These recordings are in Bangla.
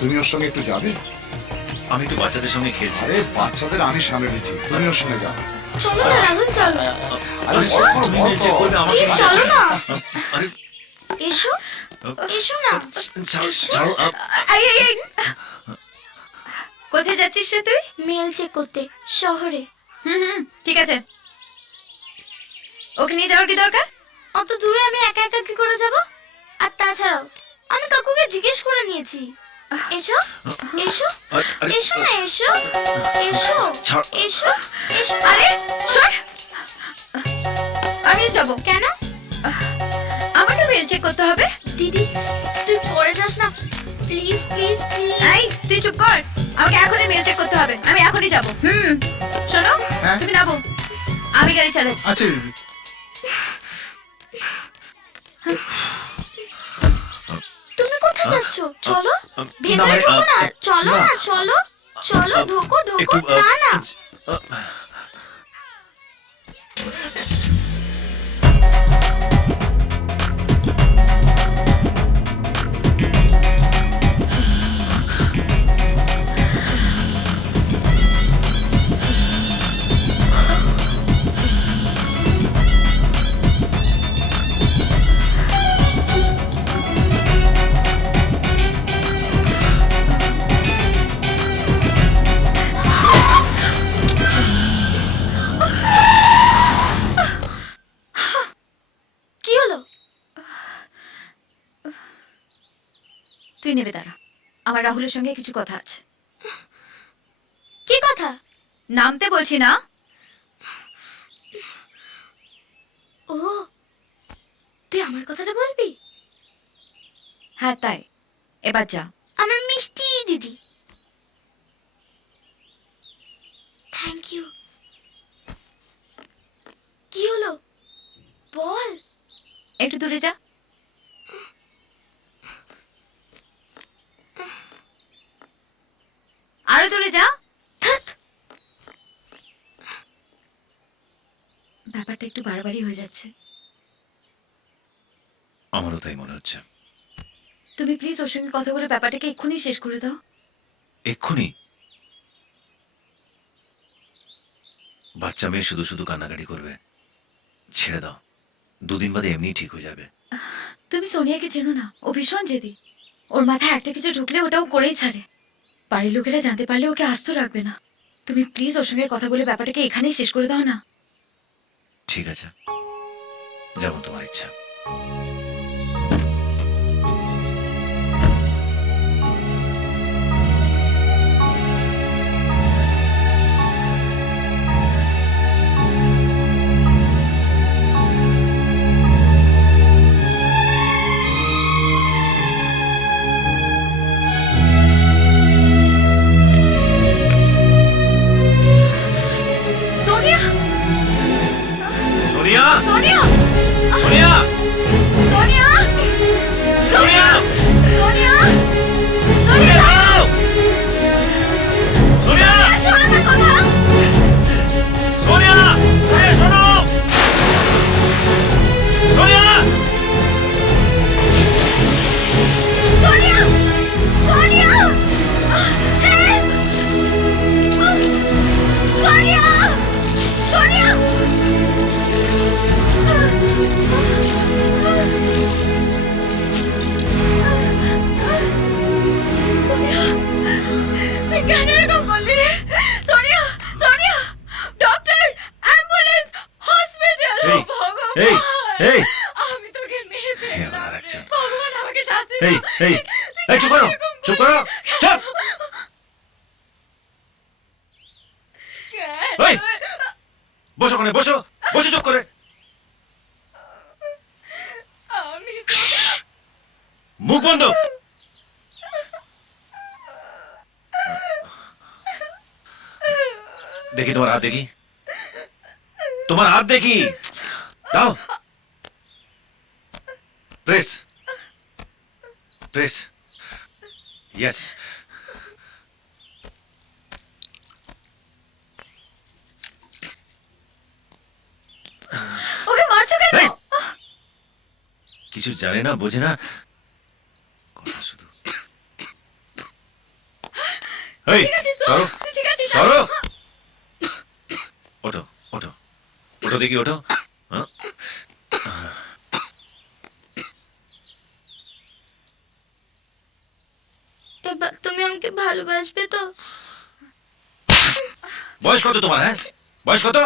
তুমি ওর সঙ্গে একটু যাবে? আমি একটু বাচ্চাদের সঙ্গে খেলছি। আরে বাচ্চাদের আমি সামলে দিচ্ছি, তুমি ওর সঙ্গে যাও। চলো না রাহুল, চলো। আরে এসো। বল, তুমি বল, চেক বল। করবে আমাকে প্লিজ নিয়ে চলো যাচ্ছ? না। আরে এসো, এসো না। ছাড়ো এই, এই, এই। কোথায় যাচ্ছিস রে তুই? মেল চেক করতে শহরে। হুম, ঠিক আছে। ওকে নিয়ে যাওয়ার কি দরকার? অত দূরে আমি একা একা কি করে যাব? আর তাছাড়াও আমি কাকুকে জিজ্ঞেস করে নিয়েছি। এসো, এসো, এসো না, এসো, এসো, ছাড়। এসো, এসো। আরে শোন, আমি যাব। কেন? আমাকে মেল চেক করতে হবে। দিদি তুই পরে যাস না, প্লিজ প্লিজ প্লিজ। এই তুই চুপ কর, আমাকে এখনই মেল চেক করতে হবে। আমি এখনই যাব। শোনো, হ্যাঁ? তুমি নামো, আমি গাড়ি চালাচ্ছি। আচ্ছা দিদি। তুমি কোথায় যাচ্ছ? চলো, না, ভেতরে মানে, ঢোকো না। চলো না। না, চলো, চলো, ঢোকো, ঢোকো। একটু না না, কি হলো? তুই নেবে দাঁড়া, আমার রাহুলের সঙ্গে কিছু কথা আছে। কি কথা? নামতে বলছি না। ও, তুই আমার কথাটা বলবি? হ্যাঁ তাই, এবার যা। আমার মিষ্টি দিদি, থ্যাংক ইউ। কি হলো বল? একটু দূরে যা। আরো দূরে যা। ধ্যাৎ, ব্যাপারটা একটু বাড়াবাড়ি হয়ে যাচ্ছে। আমারও তাই মনে হচ্ছে। তুমি প্লিজ ওর সঙ্গে কথা বলে ব্যাপারটাকে এক্ষুনি শেষ করে দাও। এক্ষুনি? বাচ্চা মেয়ে শুধু শুধু কান্নাকাটি করবে, ছেড়ে দাও। দুদিন বাদে এমনিই ঠিক হয়ে যাবে। তুমি সোনিয়াকে চেনো না, ও ভীষণ জেদি। ওর মাথায় একটা কিছু ঢুকলে ওটাও করেই ছাড়ে। বাড়ির লোকেরা জানতে পারলে ওকে আস্ত রাখবে না। তুমি প্লিজ ওর সঙ্গে কথা বলে ব্যাপারটাকে এখানেই শেষ করে দাও না। ঠিক আছে, যেমন তোমার ইচ্ছা। সোনিয়া, সোনিয়া! সোনিয়া, সোনিয়া! সোনিয়া, সোনিয়া! সোনিয়া, সোনিয়া, দাঁড়াও! সোনিয়া! শোনো না কথা। সোনিয়া! এই, শোনো! সোনিয়া! সোনিয়া, সোনিয়া, হেল্প! সোনিয়া, সোনিয়া, সোনিয়া, তুই কেন এরকম করলি রে? Sonia, Sonia, doctor, ambulance, hospital! এই, এই, এই! আমি তোকে মেরে হে ফেললাম আল্লাহ, রে। রাখছেন। ভগবান আমাকে শাস্তি এই, দাও। এই, এই, চুপ করো! চুপ করো! চুপ! এই! বসো ওখানে, বসো! বসো চুপ করে! আমি মুখ বন্ধ! দেখি তোমার হাত, দেখি তোমার হাত, দেখি দাও। Press, press, yes. ওকে মারছো কেন? এই! কিছু জানে না, বোঝে না, কথা শুধু। এই সরো ঠিক আছে সরো ওঠো ওঠো ওঠো দেখি ওঠো হ্যাঁ? এবার তুমি আমাকে ভালোবাসবে তো? বয়স কত তোমার? হ্যাঁ বয়স কত?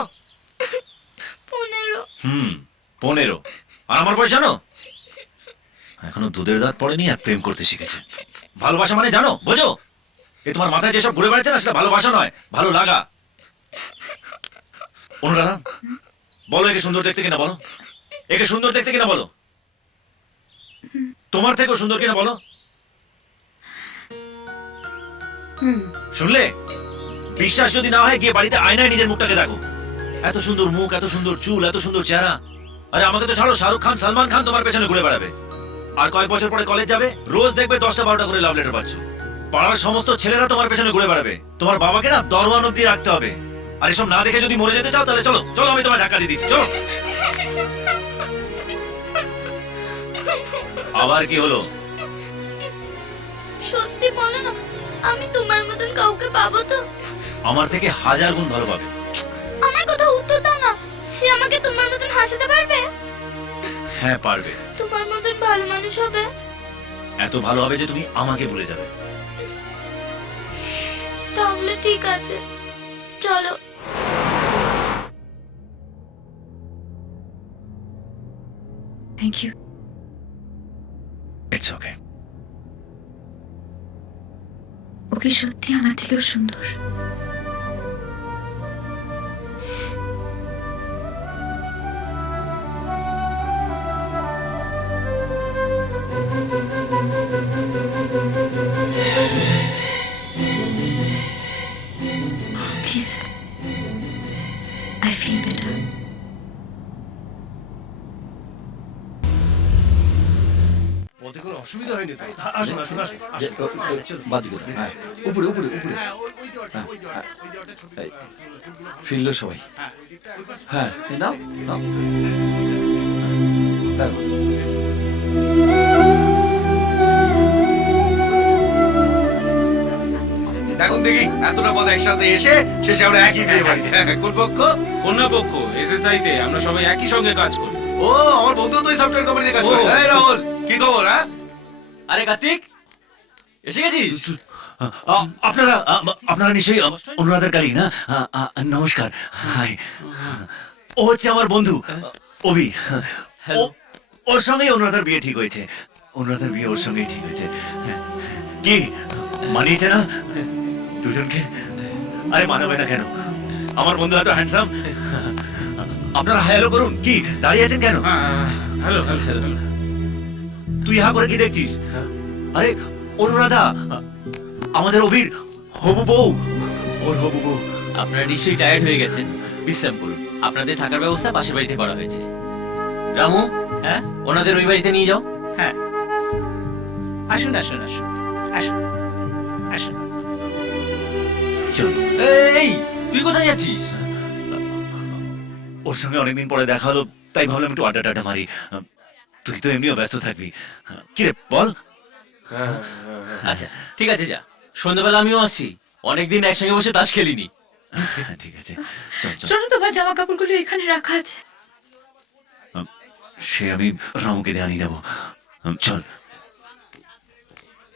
15। 15। আর আমার বয়স জানো? এখনো দুধের দাঁত পড়েনি আর প্রেম করতে শিখেছে। ভালোবাসা মানে জানো, বোঝো? এ তোমার মাথায় যেসব ঘুরে বেড়াচ্ছে না, সেটা ভালোবাসা নয়, ভালো লাগা। অনুরাধা, বলো একে সুন্দর দেখতে কিনা বলো। একে সুন্দর দেখতে কিনা বলো। তোমার থেকেও সুন্দর কিনা বলো। শুনলে? বিশ্বাস যদি না হয় গিয়ে বাড়িতে আয়নায় নিজের মুখটাকে দেখো। এত সুন্দর মুখ, এত সুন্দর চুল, এত সুন্দর চেহারা। আরে আমাকে তো ছাড়ো, শাহরুখ খান, সালমান খান তোমার পেছনে ঘুরে বেড়াবে। আর কয়েক বছর পরে কলেজ যাবে, রোজ দেখবে 10টা 12টা করে লাভ লেটার পাচ্ছ। পাড়ার সমস্ত ছেলেরা তোমার পেছনে ঘুরে বেড়াবে। তোমার বাবাকে না দরওয়ান অব্দি রাখতে হবে। আর এসব না দেখে যদি মরে যেতে চাও তাহলে চলো চলো, আমি তোমায় ধাক্কা দিয়ে দিচ্ছি, চলো। আবার কি হলো? সত্যি বলো না, আমি তোমার মতন কাউকে পাবো তো? আমার থেকে 1000 গুণ ভালো পাবে। আমার কথা উত্তর দাও না। সে আমাকে তোমার মতন হাসাতে পারবে? হ্যাঁ পারবে। তোমার মতন ভালো মানুষ হবে? এত ভালো হবে যে তুমি আমাকে ভুলে যাবে। তাহলে ঠিক আছে, চলো। Thank you. It's okay. Okay সত্যি আমার থেকেও সুন্দর। Please, I feel better. বলতে কোনো অসুবিধা হয়নি তো? আসুন আসুন আসুন বাদিকে হ্যাঁ উপরে উপরে উপরে ফিরলো সবাই। হ্যাঁ এই নাও নাও দেখো। দেখুন দেখি এতটা পদ একসাথে এসে শেষে আমরা একই বিয়ে বাড়িতে। কোন পক্ষ? কন্যা পক্ষ এসএসআই তে আমরা সবাই একই সঙ্গে কাজ করি। ও আমার বন্ধু তো এই সফটওয়্যার কোম্পানিতে কাজ করে। এই রাহুল, কি খবর? হ্যাঁ আরে কার্তিক এসে গেছিস? আপনারা আপনারা নিশ্চয়ই অনুরাধার কালী না? নমস্কার। হাই। ও হচ্ছে আমার বন্ধু অভি। ওর সঙ্গেই অনুরাধার বিয়ে ঠিক হয়েছে। অনুরাধার বিয়ে ওর সঙ্গেই ঠিক হয়েছে। কি মানিয়েছে না দুজনকে? আরে মানাবে না কেন? আমার বন্ধু এত হ্যান্ডসাম। আপনারা হায়ারও করুন। কি দাঁড়িয়ে আছেন কেন? Hello hello hello. তুই হা করে কি দেখছিস? আরে অনুরাধা আমাদের অভির হবু বউ। ওর হবু বউ। আপনারা নিশ্চয়ই টায়ার্ড হয়ে গেছেন, বিশ্রাম করুন। আপনাদের থাকার ব্যবস্থা পাশের বাড়িতে করা হয়েছে। রামু, হ্যাঁ ওনাদের ওই বাড়িতে নিয়ে যাও। হ্যাঁ আসুন আসুন আসুন আসুন আসুন। চল। এই তুই কোথায় যাচ্ছিস? ওর সঙ্গে অনেকদিন পরে দেখা হলো, তাই ভাবলাম একটু আড্ডা টাড্ডা মারি। তুই তো এমনিও ব্যস্ত থাকবি। কি রে বল? আচ্ছা ঠিক আছে যা, সন্ধ্যাবেলা আমিও আসছি। অনেকদিন একসঙ্গে বসে তাস খেলিনি। ঠিক আছে চল চল। শোনো, তোমার জামা কাপড়গুলো এখানে রাখা আছে। সে আমি রামুকে দিয়ে আনিয়ে দেবো। চল।